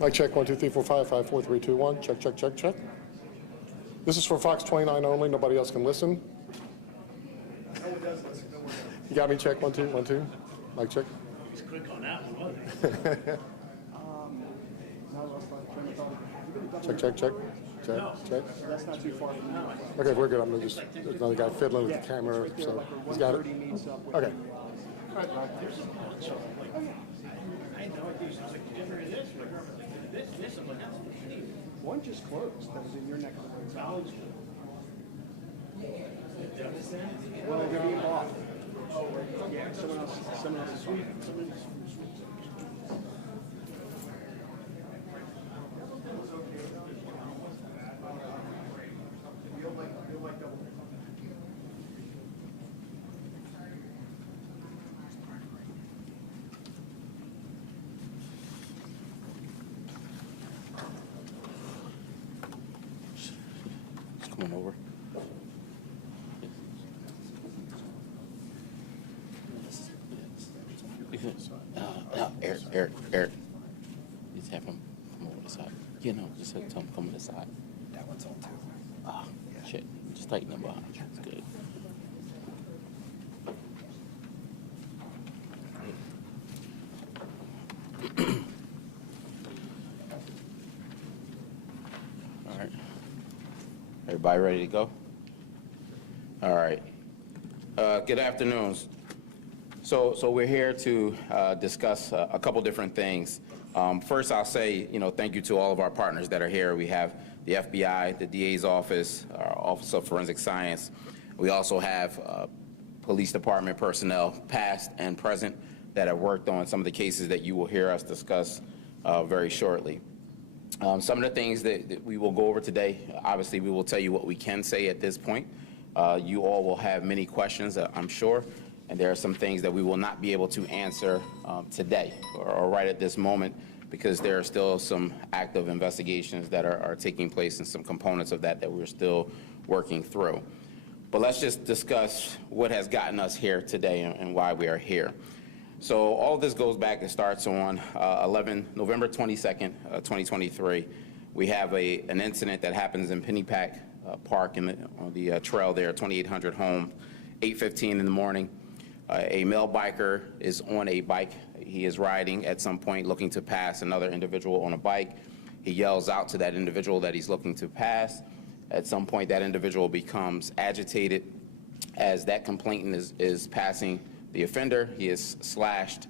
Mic check, 1, 2, 3, 4, 5, 5, 4, 3, 2, 1. Check, check, check, check. This is for Fox 29 only. Nobody else can listen. You got me? Check, 1, 2, 1, 2. Mic check. He's quick on that one, wasn't he? Check, check, check. Check, check. That's not too far from now. Okay, we're good. I'm gonna just, there's another guy fiddling with the camera, so he's got it. Okay. I had no idea. It was like different this, and what else? One just closed. That was in your neck of the woods. Well, they're being bought. Yeah, someone else is sweet. Coming over. Eric. Just have him come over the side. You know, just tell him come to the side. That one's on too. Ah, shit. Just tighten him behind. It's good. All right. Everybody ready to go? All right. Good afternoon. So we're here to discuss a couple different things. First, I'll say, thank you to all of our partners that are here. We have the FBI, the DA's office, our Office of Forensic Science. We also have police department personnel, past and present, that have worked on some of the cases that you will hear us discuss very shortly. Some of the things that we will go over today, obviously we will tell you what we can say at this point. You all will have many questions, I'm sure, and there are some things that we will not be able to answer today or right at this moment, because there are still some active investigations that are taking place and some components of that we're still working through. But let's just discuss what has gotten us here today and why we are here. So all of this goes back, it starts on November 22nd, 2023. We have an incident that happens in Pennypark Park on the trail there, 2800 home, 8:15 in the morning. A male biker is on a bike. He is riding at some point looking to pass another individual on a bike. He yells out to that individual that he's looking to pass. At some point, that individual becomes agitated. As that complainant is passing the offender, he is slashed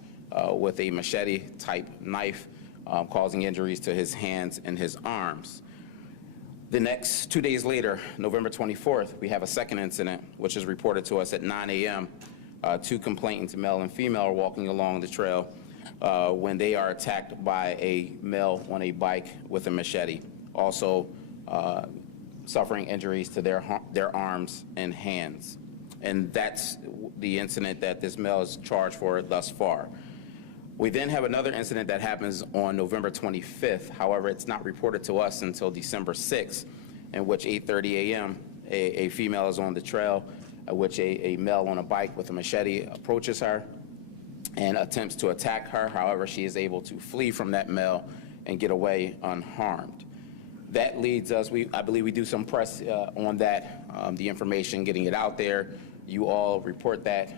with a machete-type knife, causing injuries to his hands and his arms. The next 2 days later, November 24th, we have a second incident, which is reported to us at 9 a.m. Two complainants, male and female, are walking along the trail when they are attacked by a male on a bike with a machete, also suffering injuries to their arms and hands. And that's the incident that this male is charged for thus far. We then have another incident that happens on November 25th. However, it's not reported to us until December 6th, in which 8:30 a.m. a female is on the trail, at which a male on a bike with a machete approaches her and attempts to attack her. However, she is able to flee from that male and get away unharmed. That leads us, I believe we do some press on that, the information, getting it out there. You all report that,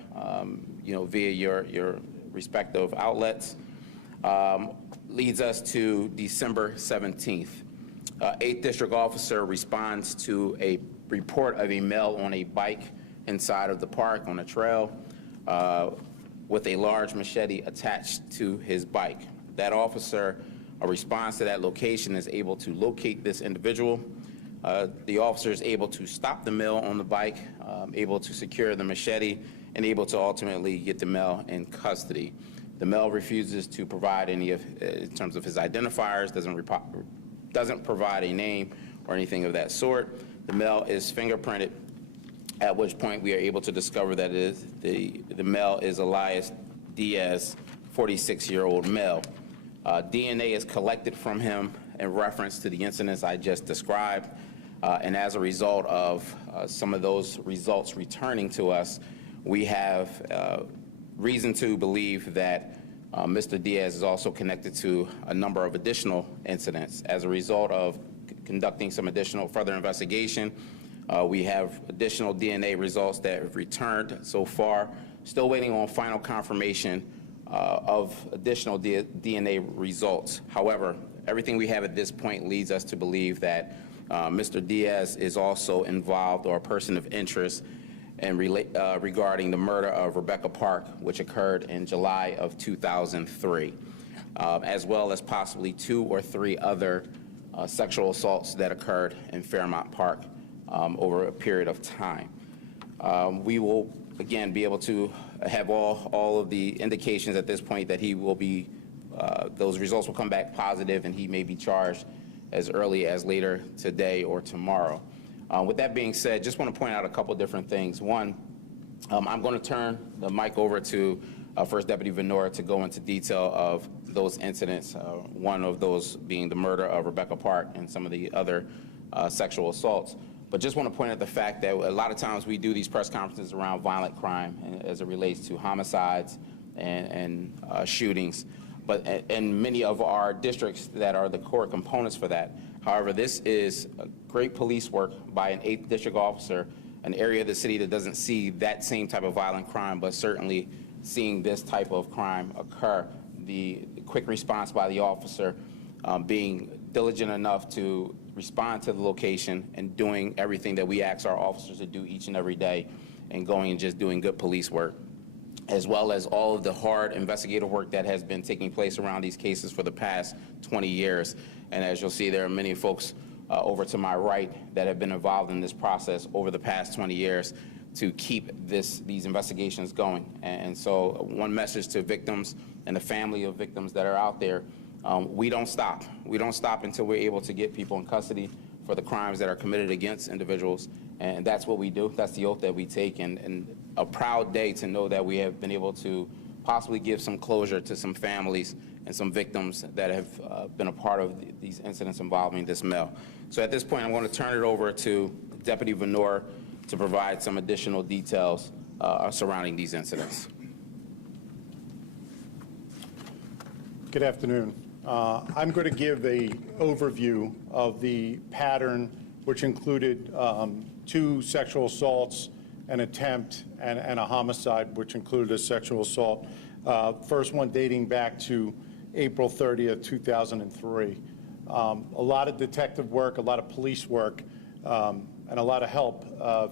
via your respective outlets. Leads us to December 17th. 8th District Officer responds to a report of a male on a bike inside of the park on a trail with a large machete attached to his bike. That officer responds to that location, is able to locate this individual. The officer is able to stop the male on the bike, able to secure the machete, and able to ultimately get the male in custody. The male refuses to provide any in terms of his identifiers, doesn't provide a name or anything of that sort. The male is fingerprinted, at which point we are able to discover that the male is Elias Diaz, 46-year-old male. DNA is collected from him in reference to the incidents I just described, and as a result of some of those results returning to us, we have reason to believe that Mr. Diaz is also connected to a number of additional incidents. As a result of conducting some additional further investigation, we have additional DNA results that have returned so far. Still waiting on final confirmation of additional DNA results. However, everything we have at this point leads us to believe that Mr. Diaz is also involved or a person of interest and regarding the murder of Rebecca Park, which occurred in July of 2003, as well as possibly 2 or 3 other sexual assaults that occurred in Fairmount Park over a period of time. We will, again, be able to have all of the indications at this point that he will be, those results will come back positive and he may be charged as early as later today or tomorrow. With that being said, just want to point out a couple different things. One, I'm going to turn the mic over to First Deputy Venora to go into detail of those incidents, one of those being the murder of Rebecca Park and some of the other sexual assaults. But just want to point out the fact that a lot of times we do these press conferences around violent crime as it relates to homicides and shootings, but in many of our districts that are the core components for that. However, this is great police work by an 8th district officer, an area of the city that doesn't see that same type of violent crime, but certainly seeing this type of crime occur. The quick response by the officer, being diligent enough to respond to the location and doing everything that we ask our officers to do each and every day, and going and just doing good police work, as well as all of the hard investigative work that has been taking place around these cases for the past 20 years. And as you'll see, there are many folks over to my right that have been involved in this process over the past 20 years to keep these investigations going. And so one message to victims and the family of victims that are out there, we don't stop. We don't stop until we're able to get people in custody for the crimes that are committed against individuals. And that's what we do. That's the oath that we take. And a proud day to know that we have been able to possibly give some closure to some families and some victims that have been a part of these incidents involving this male. So at this point, I'm going to turn it over to Deputy Venora to provide some additional details surrounding these incidents. Good afternoon. I'm going to give an overview of the pattern, which included 2 sexual assaults, an attempt, and a homicide, which included a sexual assault. First one dating back to April 30th, 2003. A lot of detective work, a lot of police work, and a lot of help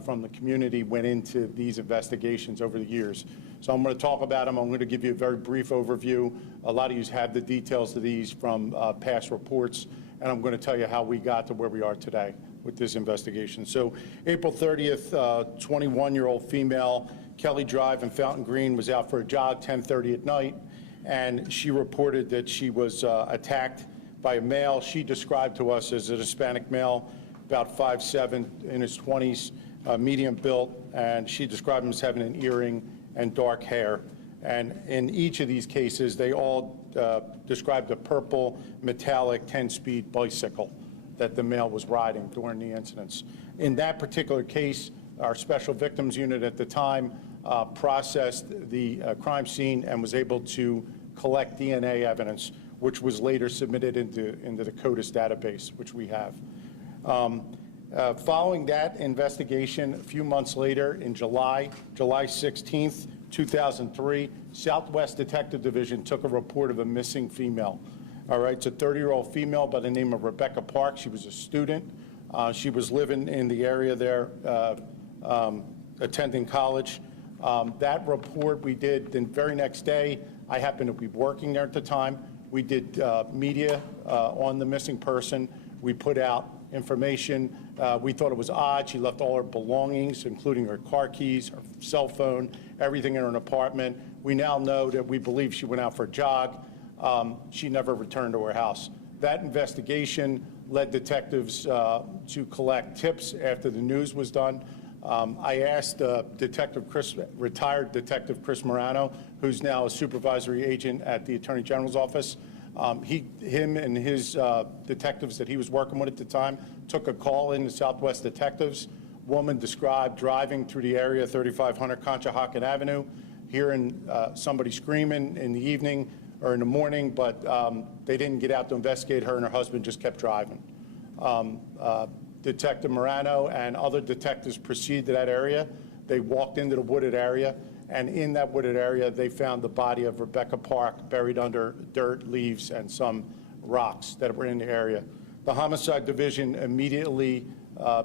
from the community went into these investigations over the years. So I'm going to talk about them. I'm going to give you a very brief overview. A lot of you have the details of these from past reports, and I'm going to tell you how we got to where we are today with this investigation. So April 30th, 21-year-old female, Kelly Drive in Fountain Green, was out for a jog 10:30 at night, and she reported that she was attacked by a male she described to us as a Hispanic male, about 5'7", in his 20s, medium built, and she described him as having an earring and dark hair. And in each of these cases, they all described a purple metallic 10-speed bicycle that the male was riding during the incidents. In that particular case, our special victims unit at the time processed the crime scene and was able to collect DNA evidence, which was later submitted into the CODIS database, which we have. Following that investigation, a few months later, in July 16th, 2003, Southwest Detective Division took a report of a missing female. All right, it's a 30-year-old female by the name of Rebecca Park. She was a student. She was living in the area there, attending college. That report we did the very next day. I happened to be working there at the time. We did media on the missing person. We put out information. We thought it was odd. She left all her belongings, including her car keys, her cell phone, everything in her apartment. We now know that we believe she went out for a jog. She never returned to her house. That investigation led detectives to collect tips after the news was done. I asked retired Detective Chris Morano, who's now a supervisory agent at the Attorney General's office. Him and his detectives that he was working with at the time took a call in to Southwest Detectives. Woman described driving through the area, 3500 Conshohocken Avenue, hearing somebody screaming in the evening or in the morning, but they didn't get out to investigate. Her and her husband just kept driving. Detective Morano and other detectives proceeded to that area. They walked into the wooded area, and in that wooded area, they found the body of Rebecca Park buried under dirt, leaves, and some rocks that were in the area. The Homicide Division immediately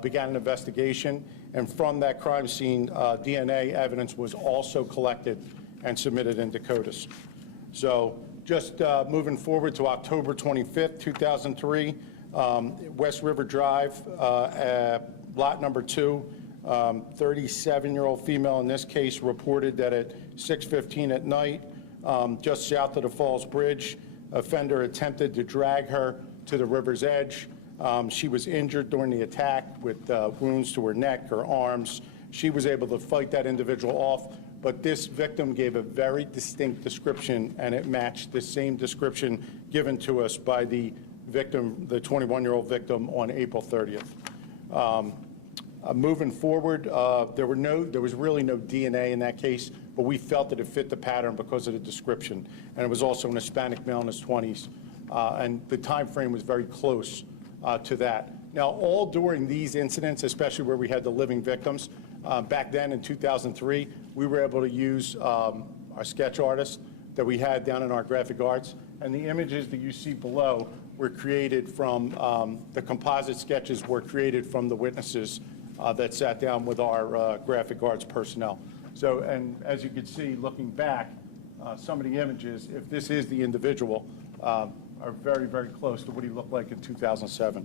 began an investigation, and from that crime scene, DNA evidence was also collected and submitted into CODIS. So just moving forward to October 25th, 2003, West River Drive, lot number 2, 37-year-old female in this case reported that at 6:15 at night, just south of the Falls Bridge, offender attempted to drag her to the river's edge. She was injured during the attack with wounds to her neck, her arms. She was able to fight that individual off, but this victim gave a very distinct description, and it matched the same description given to us by the victim, the 21-year-old victim, on April 30th. Moving forward, there was really no DNA in that case, but we felt that it fit the pattern because of the description, and it was also an Hispanic male in his 20s, and the time frame was very close to that. Now, all during these incidents, especially where we had the living victims, back then in 2003, we were able to use our sketch artists that we had down in our graphic arts, and the images that you see below were created from, the composite sketches were created from the witnesses that sat down with our graphic arts personnel. So, and as you can see, looking back, some of the images, if this is the individual, are very, very close to what he looked like in 2007.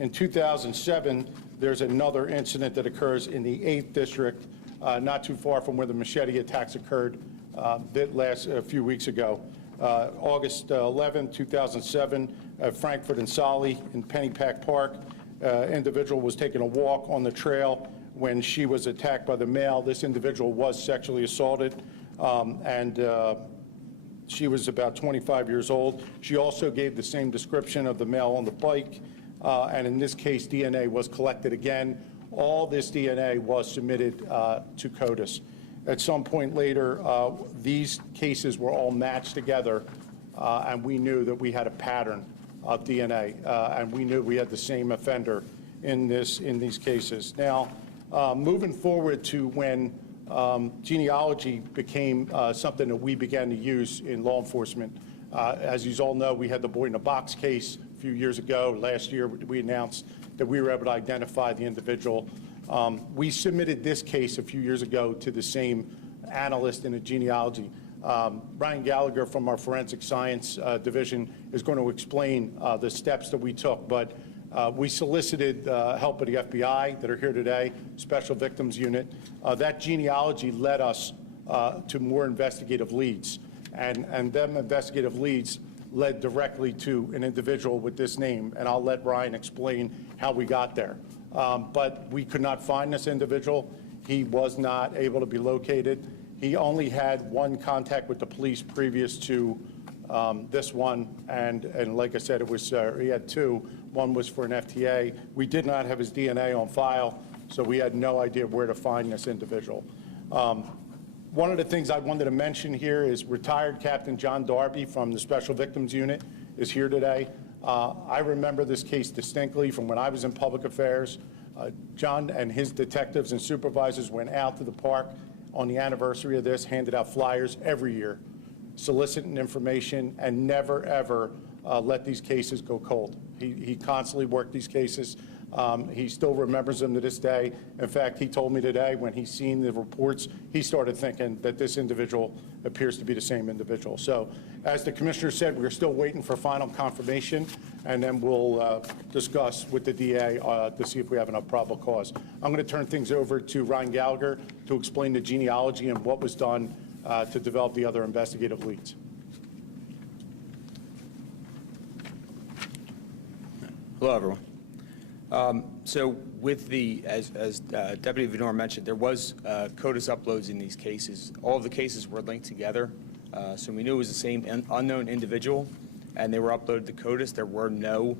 In 2007, there's another incident that occurs in the 8th District, not too far from where the machete attacks occurred a few weeks ago. August 11, 2007, at Frankfurt and Solly in Pennypark Park, individual was taking a walk on the trail when she was attacked by the male. This individual was sexually assaulted, and she was about 25 years old. She also gave the same description of the male on the bike, and in this case, DNA was collected again. All this DNA was submitted to CODIS. At some point later, these cases were all matched together, and we knew that we had a pattern of DNA, and we knew we had the same offender in these cases. Now, moving forward to when genealogy became something that we began to use in law enforcement. As you all know, we had the Boy in a Box case a few years ago. Last year, we announced that we were able to identify the individual. We submitted this case a few years ago to the same analyst in a genealogy. Brian Gallagher from our forensic science division is going to explain the steps that we took, but we solicited help of the FBI that are here today, Special Victims Unit. That genealogy led us to more investigative leads, and them investigative leads led directly to an individual with this name, and I'll let Ryan explain how we got there. But we could not find this individual. He was not able to be located. He only had one contact with the police previous to this one, and like I said, it was he had two. One was for an FTA. We did not have his DNA on file, so we had no idea where to find this individual. One of the things I wanted to mention here is retired Captain John Darby from the Special Victims Unit is here today. I remember this case distinctly from when I was in public affairs. John and his detectives and supervisors went out to the park on the anniversary of this, handed out flyers every year, soliciting information, and never, ever let these cases go cold. He constantly worked these cases. He still remembers them to this day. In fact, he told me today when he seen the reports, he started thinking that this individual appears to be the same individual. So as the commissioner said, we're still waiting for final confirmation, and then we'll discuss with the DA to see if we have enough probable cause. I'm going to turn things over to Ryan Gallagher to explain the genealogy and what was done to develop the other investigative leads. Hello, everyone. So with the, as Deputy Venor mentioned, there was CODIS uploads in these cases. All of the cases were linked together, so we knew it was the same unknown individual, and they were uploaded to CODIS. There were no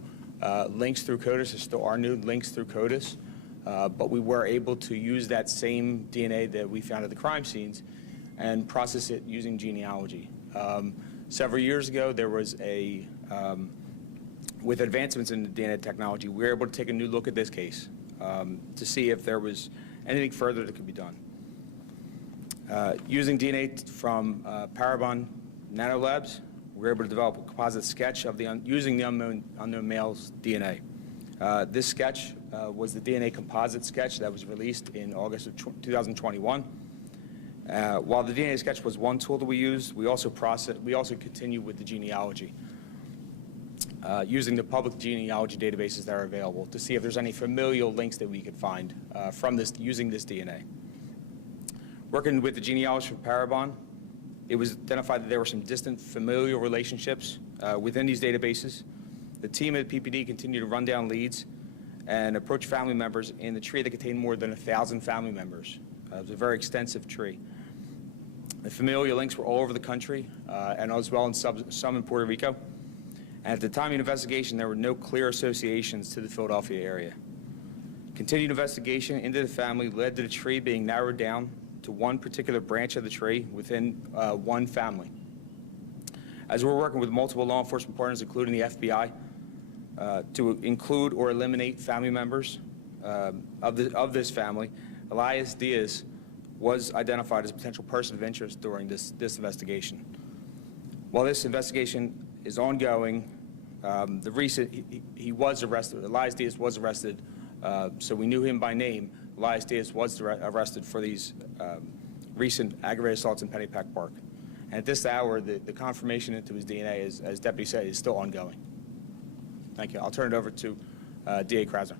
links through CODIS. There still are no links through CODIS, but we were able to use that same DNA that we found at the crime scenes and process it using genealogy. Several years ago, there was a with advancements in the DNA technology, we were able to take a new look at this case to see if there was anything further that could be done. Using DNA from Parabon Nanolabs, we were able to develop a composite sketch of using the unknown male's DNA. This sketch was the DNA composite sketch that was released in August of 2021. While the DNA sketch was one tool that we used, we also continued with the genealogy. Using the public genealogy databases that are available to see if there's any familial links that we could find from this, using this DNA. Working with the genealogy from Parabon, it was identified that there were some distant familial relationships within these databases. The team at PPD continued to run down leads and approach family members in the tree that contained more than 1,000 family members. It was a very extensive tree. The familial links were all over the country and as well in some in Puerto Rico. And at the time of the investigation, there were no clear associations to the Philadelphia area. Continued investigation into the family led to the tree being narrowed down to one particular branch of the tree within one family. As we're working with multiple law enforcement partners, including the FBI, to include or eliminate family members of this family, Elias Diaz was identified as a potential person of interest during this investigation. While this investigation is ongoing, he was arrested. Elias Diaz was arrested, so we knew him by name. Elias Diaz was arrested for these recent aggravated assaults in Pennypark Park. And at this hour, the confirmation into his DNA, as Deputy said, is still ongoing. Thank you. I'll turn it over to DA Krauser.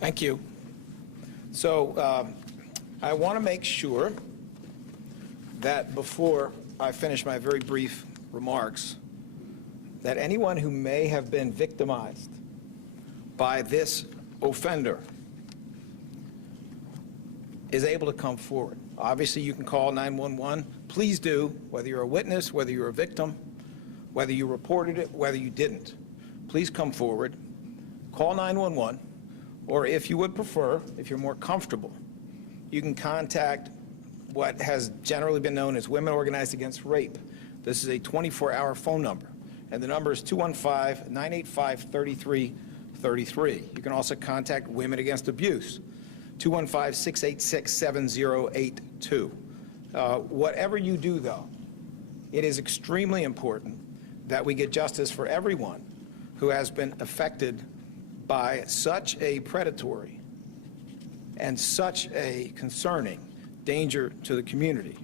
Thank you. So I want to make sure that before I finish my very brief remarks, that anyone who may have been victimized by this offender is able to come forward. Obviously, you can call 911. Please do, whether you're a witness, whether you're a victim, whether you reported it, whether you didn't. Please come forward, call 911, or if you would prefer, if you're more comfortable, you can contact what has generally been known as Women Organized Against Rape. This is a 24-hour phone number, and the number is 215-985-3333. You can also contact Women Against Abuse, 215-686-7082. Whatever you do, though, it is extremely important that we get justice for everyone who has been affected by such a predatory and such a concerning danger to the community.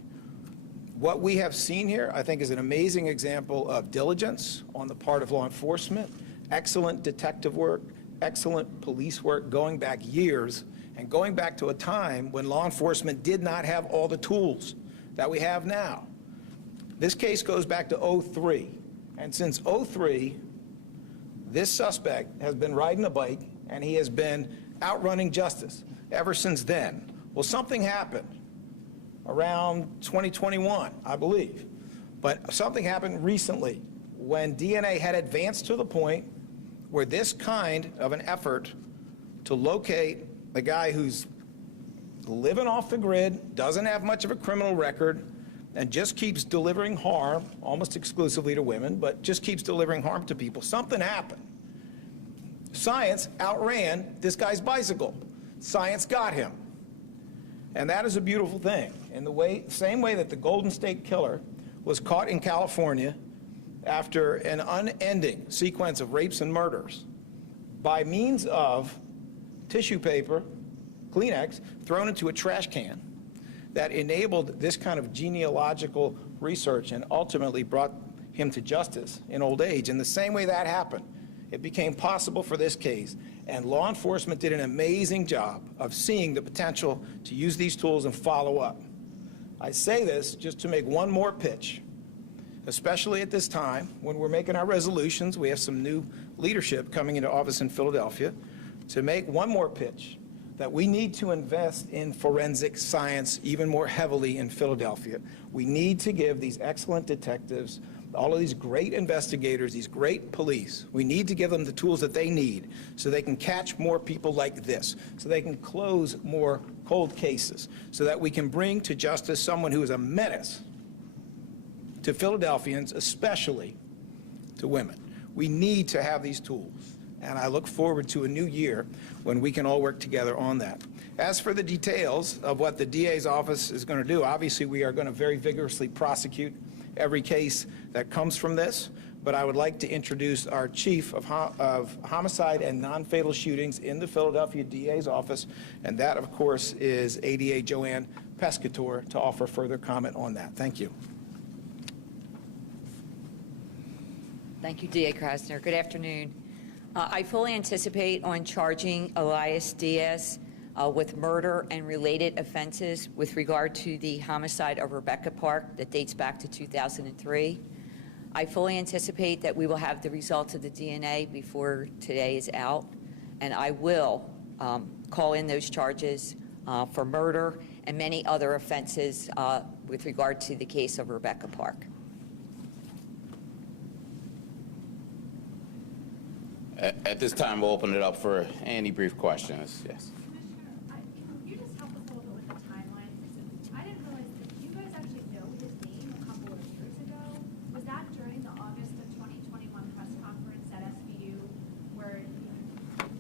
What we have seen here, I think, is an amazing example of diligence on the part of law enforcement, excellent detective work, excellent police work going back years, and going back to a time when law enforcement did not have all the tools that we have now. This case goes back to 2003, and since 2003, this suspect has been riding a bike, and he has been outrunning justice ever since then. Well, something happened around 2021, I believe. But something happened recently when DNA had advanced to the point where this kind of an effort to locate the guy who's living off the grid, doesn't have much of a criminal record, and just keeps delivering harm, almost exclusively to women, but just keeps delivering harm to people. Something happened. Science outran this guy's bicycle. Science got him. And that is a beautiful thing. In the same way that the Golden State Killer was caught in California after an unending sequence of rapes and murders by means of tissue paper, Kleenex, thrown into a trash can that enabled this kind of genealogical research and ultimately brought him to justice in old age. In the same way that happened, it became possible for this case, and law enforcement did an amazing job of seeing the potential to use these tools and follow up. I say this just to make one more pitch. especially at this time when we're making our resolutions. We have some new leadership coming into office in Philadelphia, to make one more pitch that we need to invest in forensic science even more heavily in Philadelphia. We need to give these excellent detectives, all of these great investigators, these great police, we need to give them the tools that they need so they can catch more people like this, so they can close more cold cases, so that we can bring to justice someone who is a menace to Philadelphians, especially to women. We need to have these tools, and I look forward to a new year when we can all work together on that. As for the details of what the DA's office is going to do, obviously we are going to very vigorously prosecute every case that comes from this, but I would like to introduce our Chief of Homicide and Non-Fatal Shootings in the Philadelphia DA's office, and that, of course, is ADA Joanne Pescator, to offer further comment on that. Thank you. Thank you, DA Krasner. Good afternoon. I fully anticipate on charging Elias Diaz with murder and related offenses with regard to the homicide of Rebecca Park that dates back to 2003. I fully anticipate that we will have the results of the DNA before today is out, and I will call in those charges for murder and many other offenses with regard to the case of Rebecca Park. At this time, we'll open it up for any brief questions. Yes. Commissioner, you just helped us a little bit with the timeline. I didn't realize that you guys actually know his name a couple of years ago. Was that during the August of 2021 press conference at SVU where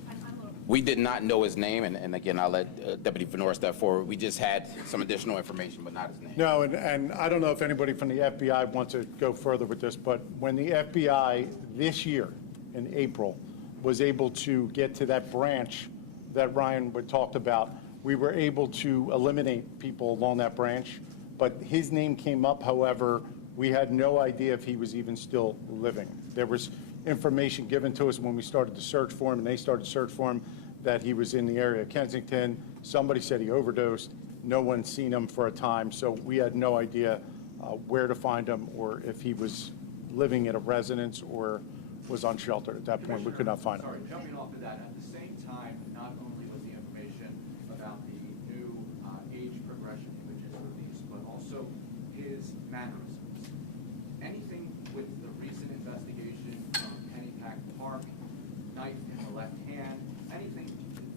I'm a little... We did not know his name, and again, I'll let Deputy Venora step forward. We just had some additional information, but not his name. No, and I don't know if anybody from the FBI wants to go further with this, but when the FBI this year in April was able to get to that branch that Ryan would talked about, we were able to eliminate people along that branch, but his name came up. However, we had no idea if he was even still living. There was information given to us when we started to search for him, and they started to search for him, that he was in the area of Kensington. Somebody said he overdosed. No one's seen him for a time, so we had no idea where to find him, or if he was living at a residence or was unsheltered. At that point, we could not find him. Sorry, jumping off of that, at the same time, not only was the information about the new age progression images released, but also his mannerisms. Anything with the recent investigation from Pennypark Park, knife in the left hand, anything,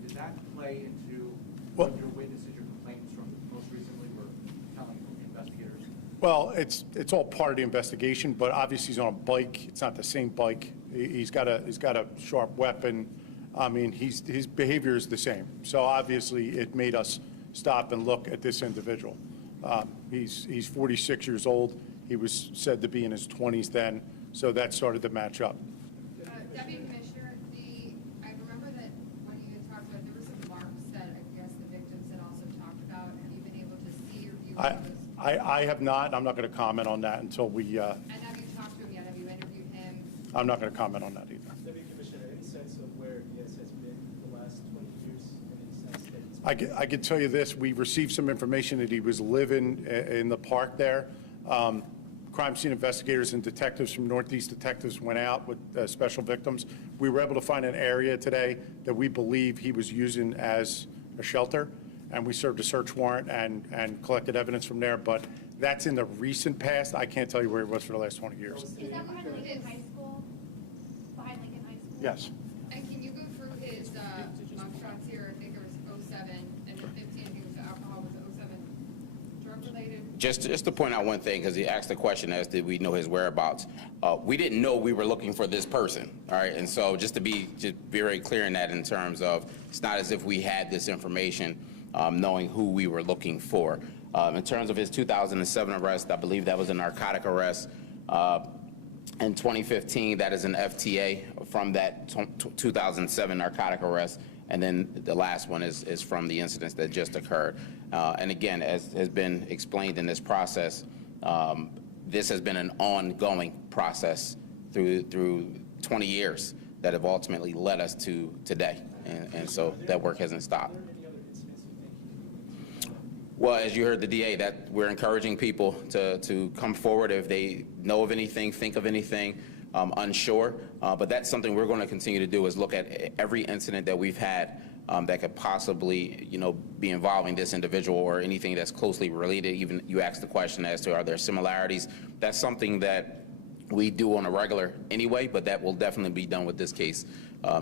did that play into what your witnesses, your complaints from most recently were telling investigators? Well, it's all part of the investigation, but obviously he's on a bike. It's not the same bike. He's got a sharp weapon. I mean, his behavior is the same. So obviously it made us stop and look at this individual. He's 46 years old. He was said to be in his 20s then, so that started to match up. Deputy Commissioner, I remember that when you had talked about, there were some marks that I guess the victims had also talked about. Have you been able to see or view those? I have not, and I'm not going to comment on that until we... And have you talked to him yet? Have you interviewed him? I'm not going to comment on that either. Deputy Commissioner, any sense of where Diaz has been the last 20 years? Any sense that he's I can tell you this. We received some information that he was living in the park there. Crime scene investigators and detectives from Northeast Detectives went out with special victims. We were able to find an area today that we believe he was using as a shelter, and we served a search warrant and collected evidence from there. But that's in the recent past. I can't tell you where he was for the last 20 years. Is that behind Lincoln High School? Behind Lincoln High School? Yes. And can you go through his shots here? I think there was 07, and then 15, he was alcohol, was 07 drug-related? Just to point out one thing, because he asked the question as did we know his whereabouts. We didn't know we were looking for this person, all right? And so just to be very clear in that, in terms of it's not as if we had this information knowing who we were looking for. In terms of his 2007 arrest, I believe that was a narcotic arrest. In 2015, that is an FTA from that 2007 narcotic arrest. And then the last one is from the incidents that just occurred. And again, as has been explained in this process, this has been an ongoing process through 20 years that have ultimately led us to today. And so that work hasn't stopped. Well, as you heard the DA, that we're encouraging people to come forward if they know of anything, think of anything, unsure. But that's something we're going to continue to do, is look at every incident that we've had that could possibly, be involving this individual or anything that's closely related. Even you asked the question as to are there similarities. That's something that we do on a regular anyway, but that will definitely be done with this case,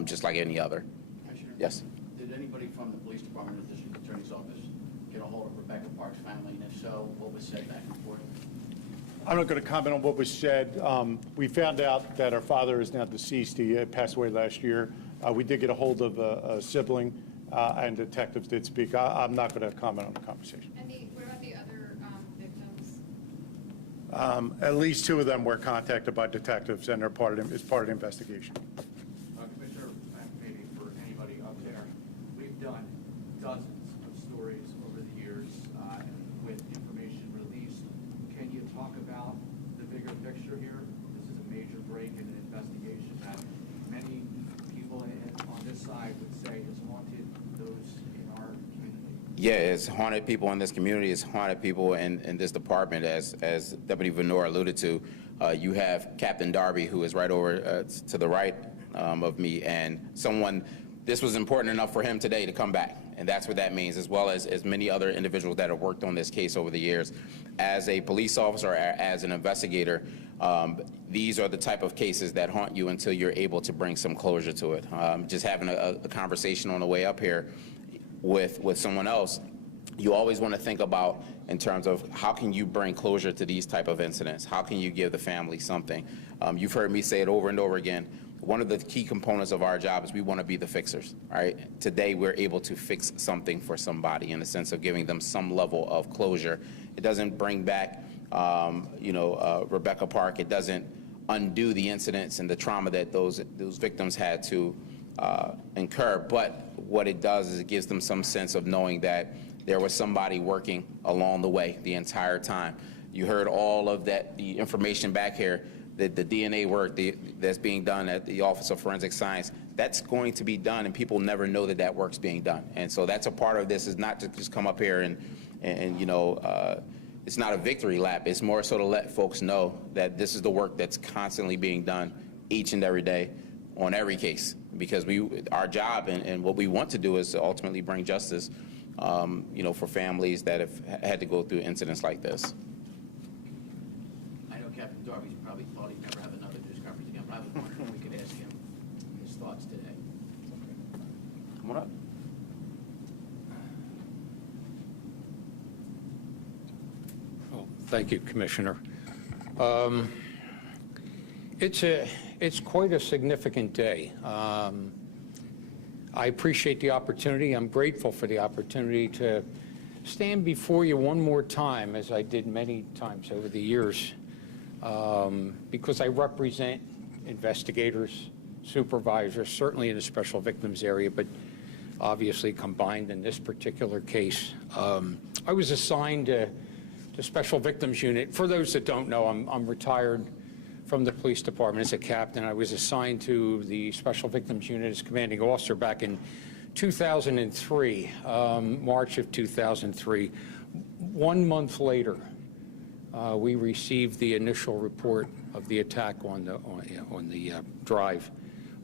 just like any other. Commissioner? Yes. Did anybody from the police department or district attorney's office get a hold of Rebecca Park's family, and if so, what was said back and forth? I'm not going to comment on what was said. We found out that our father is now deceased. He passed away last year. We did get a hold of a sibling, and detectives did speak. I'm not going to comment on the conversation. And what about the other victims? At least 2 of them were contacted by detectives, and they're it's part of the investigation. Commissioner, maybe for anybody up there, we've done dozens of stories over the years with information released. Can you talk about the bigger picture here? This is a major break in an investigation that many people on this side would say has haunted those in our community. Yeah, it's haunted people in this community. It's haunted people in this department. As Deputy Venor alluded to, you have Captain Darby, who is right over to the right of me, and this was important enough for him today to come back. And that's what that means, as well as many other individuals that have worked on this case over the years. As a police officer, as an investigator, these are the type of cases that haunt you until you're able to bring some closure to it. Just having a conversation on the way up here with someone else, you always want to think about in terms of how can you bring closure to these type of incidents? How can you give the family something? You've heard me say it over and over again. One of the key components of our job is we want to be the fixers, right? Today, we're able to fix something for somebody in the sense of giving them some level of closure. It doesn't bring back, Rebecca Park. It doesn't undo the incidents and the trauma that those victims had to incur. But what it does is it gives them some sense of knowing that there was somebody working along the way the entire time. You heard all of that, the information back here. The DNA work that's being done at the Office of Forensic Science, that's going to be done, and people never know that that work's being done. And so that's a part of this, is not to just come up here and it's not a victory lap. It's more so to let folks know that this is the work that's constantly being done each and every day on every case, because our job and what we want to do is to ultimately bring justice, for families that have had to go through incidents like this. I know Captain Darby probably thought he'd never have another news conference again, but I was wondering if we could ask him his thoughts today. Come on up. Thank you, Commissioner. It's quite a significant day. I appreciate the opportunity. I'm grateful for the opportunity to stand before you one more time, as I did many times over the years, because I represent investigators, supervisors, certainly in the special victims area, but obviously combined in this particular case. I was assigned to Special Victims Unit. For those that don't know, I'm retired from the police department as a captain. I was assigned to the Special Victims Unit as commanding officer back in 2003, March of 2003. 1 month later, we received the initial report of the attack on the drive,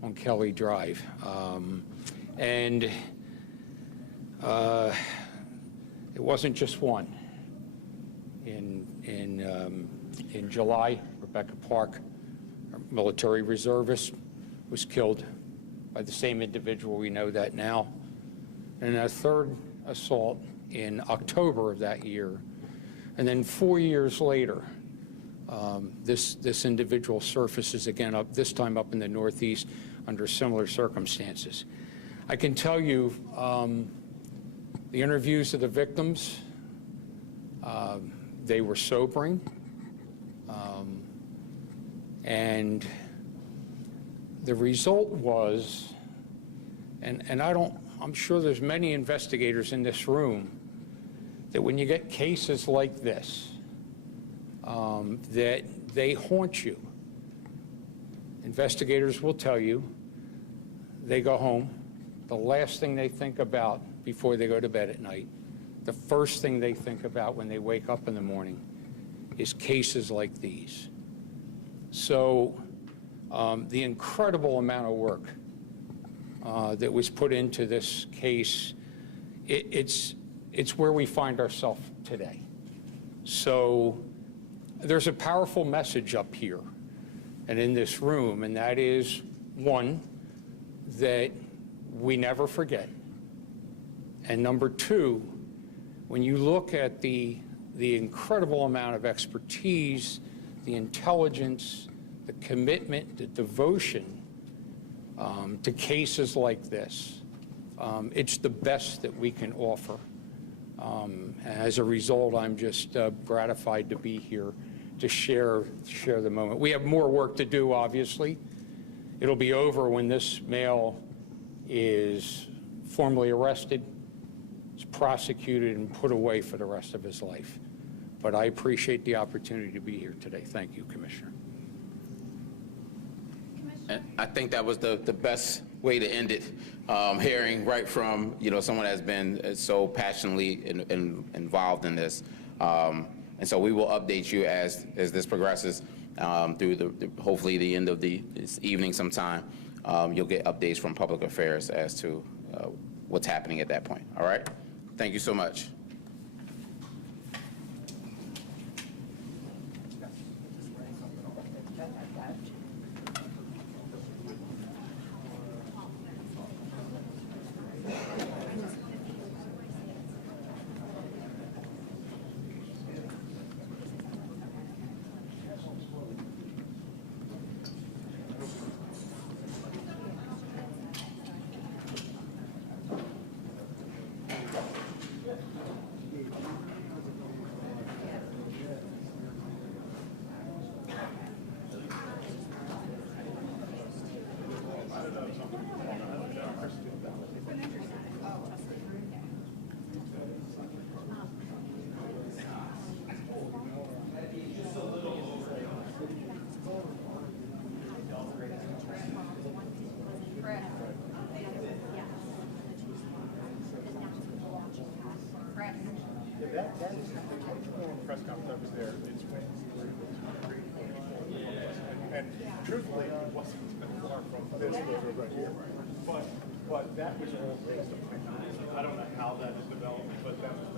on Kelly Drive. And it wasn't just one. In July, Rebecca Park, a military reservist, was killed by the same individual. We know that now. And a third assault in October of that year. And then 4 years later, this individual surfaces again, this time up in the Northeast, under similar circumstances. I can tell you the interviews of the victims, they were sobering, and the result was, and I'm sure there's many investigators in this room, that when you get cases like this, that they haunt you. Investigators will tell you, they go home, the last thing they think about before they go to bed at night the first thing they think about when they wake up in the morning is cases like these. So the incredible amount of work that was put into this case, it's where we find ourselves today. So there's a powerful message up here and in this room, and that is, one, that we never forget. And number two, when you look at the incredible amount of expertise, the intelligence, the commitment, the devotion to cases like this, it's the best that we can offer. As a result, I'm just gratified to be here to share the moment. We have more work to do, obviously. It'll be over when this male is formally arrested, is prosecuted, and put away for the rest of his life. But I appreciate the opportunity to be here today. Thank you, Commissioner. And I think that was the best way to end it, hearing right from, someone that's been so passionately involved in this. And so we will update you as this progresses through hopefully the end of this evening sometime. You'll get updates from Public Affairs as to what's happening at that point. All right? Thank you so much. Press conference I was there, it's when we were able to create and truthfully, it wasn't far from this photo right here. But that was all based on technology. I don't know how that is developed, but that was